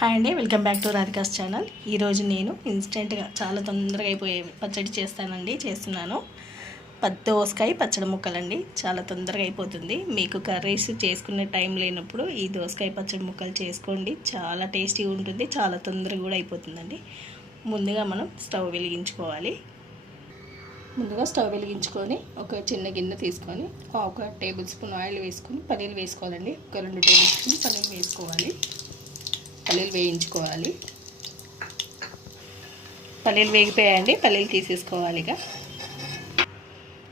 Hi అండి, welcome back to Radhika's channel. ఈరోజు నేను ఇన్స్టెంట్గా చాలా తొందరగా అయిపోయే పచ్చడి చేస్తున్నాను. దోసకాయ పచ్చడి ముక్కలండి. చాలా తొందరగా అయిపోతుంది. మీకు కర్రీస్ చేసుకునే టైం లేనప్పుడు ఈ దోసకాయ పచ్చడి ముక్కలు చేసుకోండి. చాలా టేస్టీగా ఉంటుంది, చాలా తొందరగా కూడా అయిపోతుందండి. ముందుగా మనం స్టవ్ వెలిగించుకొని ఒక చిన్న గిన్నె తీసుకొని 1 టేబుల్ స్పూన్ ఆయిల్ వేసుకొని పల్లీలు వేసుకోవాలండి. ఒక 2 టేబుల్ స్పూన్ పల్లీలు వేసుకోవాలి. పల్లీలు వేయించుకోవాలి. పల్లీలు వేగిపోయాయండి. పల్లీలు తీసేసుకోవాలి.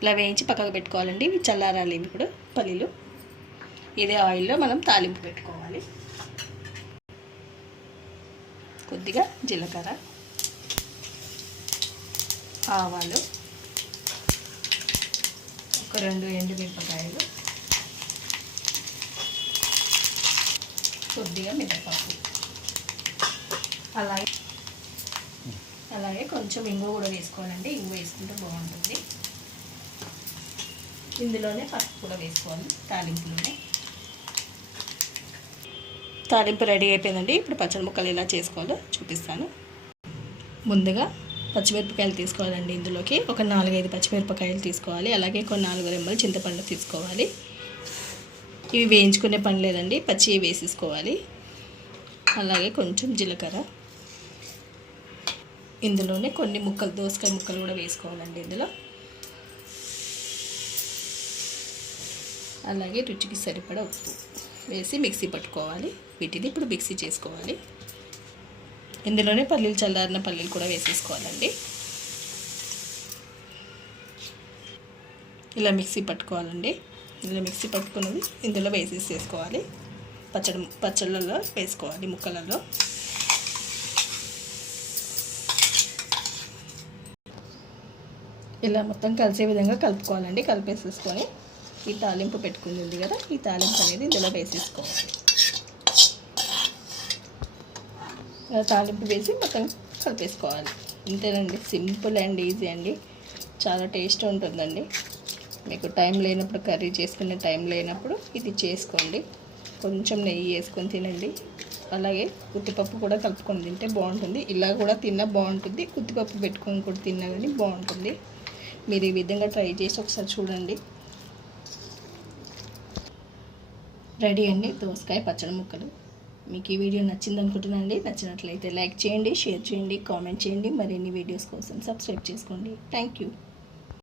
ఇలా వేయించి పక్కకు పెట్టుకోవాలండి. ఇవి చల్లారాలి. ఇప్పుడు పల్లీలు ఇదే ఆయిల్లో మనం తాలింపు పెట్టుకోవాలి. కొద్దిగా జీలకర్ర, ఆవాలు, ఒక 2 ఎండుమిరపకాయలు, కొద్దిగా మినపప్పు, అలాగే కొంచెం ఇంగువ కూడా వేసుకోవాలండి. ఇంగువ వేసుకుంటే బాగుంటుంది. ఇందులోనే పసుపు కూడా వేసుకోవాలి. తాలింపు రెడీ అయిపోయిందండి. ఇప్పుడు పచ్చడి ముక్కలు ఎలా చేసుకోవాలో చూపిస్తాను. ముందుగా పచ్చిమిరపకాయలు తీసుకోవాలండి. ఇందులోకి ఒక 4-5 పచ్చిమిరపకాయలు తీసుకోవాలి. అలాగే ఒక 4 రెమ్మలు చింతపండు తీసుకోవాలి. ఇవి వేయించుకునే పని లేదండి, పచ్చివి వేసేసుకోవాలి. అలాగే కొంచెం జీలకర్ర, ఇందులోనే కొన్ని దోసకాయ ముక్కలు కూడా వేసుకోవాలండి ఇందులో. అలాగే రుచికి సరిపడా ఉప్పు వేసి మిక్సీ పట్టుకోవాలి. వీటిని ఇప్పుడు మిక్సీ చేసుకోవాలి. ఇందులోనే చల్లారిన పల్లీలు కూడా వేసేసుకోవాలండి. ఇలా మిక్సీ పట్టుకోవాలండి. ఇలా మిక్సీ పట్టుకున్నది ఇందులో వేసేసుకోవాలి. పచ్చళ్ళలో వేసుకోవాలి. ముక్కలలో ఇలా మొత్తం కలిసే విధంగా కలుపుకోవాలండి. కలిపేసేసుకొని ఈ తాలింపు పెట్టుకుంది కదా, ఈ తాలింపు అనేది ఇందులో వేసేసుకోవాలి. ఇలా తాలింపు వేసి మొత్తం కలిపేసుకోవాలి. ఇంతేనండి, సింపుల్ అండ్ ఈజీ అండి. చాలా టేస్ట్ ఉంటుందండి. మీకు టైం లేనప్పుడు, కర్రీ చేసుకునే టైం లేనప్పుడు ఇది చేసుకోండి. కొంచెం నెయ్యి వేసుకొని తినండి. అలాగే ఉత్తిపప్పు కూడా కలుపుకొని తింటే బాగుంటుంది. ఇలా కూడా తిన్నా బాగుంటుంది. ఉత్తిపప్పు పెట్టుకొని కూడా తిన్నా కానీ బాగుంటుంది. మీరు ఈ విధంగా ట్రై చేసి ఒకసారి చూడండి. రెడీ అండి దోసకాయ పచ్చడి ముక్కలు. మీకు ఈ వీడియో నచ్చింది అనుకుంటున్నానండి. నచ్చినట్లయితే లైక్ చేయండి, షేర్ చేయండి, కామెంట్ చేయండి. మరిన్ని వీడియోస్ కోసం సబ్స్క్రైబ్ చేసుకోండి. Thank you.